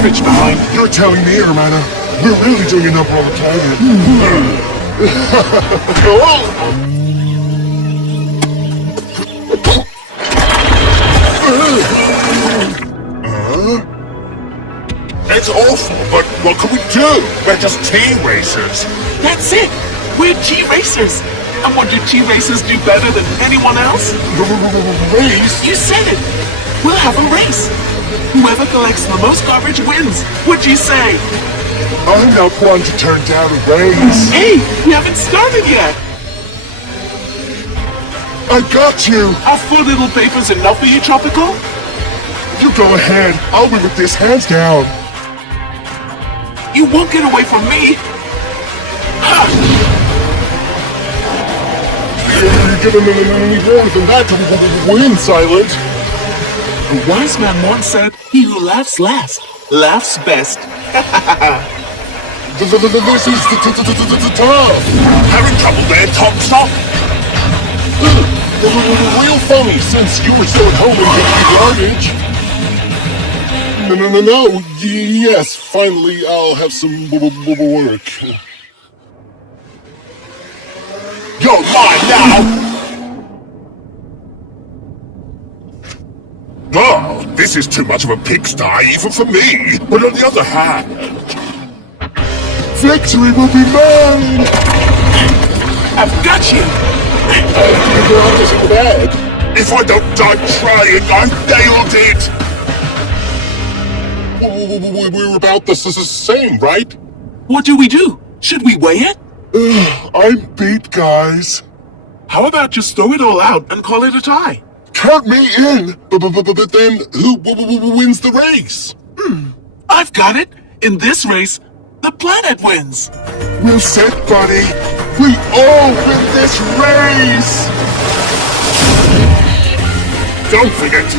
garbage behind. You're telling me, Hermana. We're really doing a number on the planet. It's awful, but what can we do? We're just T-racers. That's it! We're T-racers! And what do T-racers do better than anyone else? Race? You said it! We'll have a race! Whoever collects the most garbage wins! What'd you say? I'm not one to turn down a race. Hey! We haven't started yet! I got you! Are 4 little papers enough for you, Tropical? You go ahead. I'll win with this hands down. You won't get away from me! Ha! You're giving me any more than that to win, Silent. A wise man once said, he who laughs last, laughs best. This is tough. Having trouble there, Tom? Stop! Real funny, since you were still at home and getting garbage. No. Yes, finally I'll have some work. You're mine now! Oh, this is too much of a pigsty even for me. But on the other hand... Victory will be mine! I've got you! You're on this in the bag. If I don't die trying, I've nailed it! We're about the same, right? What do we do? Should we weigh it? I'm beat, guys. How about just throw it all out and call it a tie? Count me in! But then who wins the race? I've got it! In this race, the planet wins! Well said, buddy. We all win this race! Don't forget to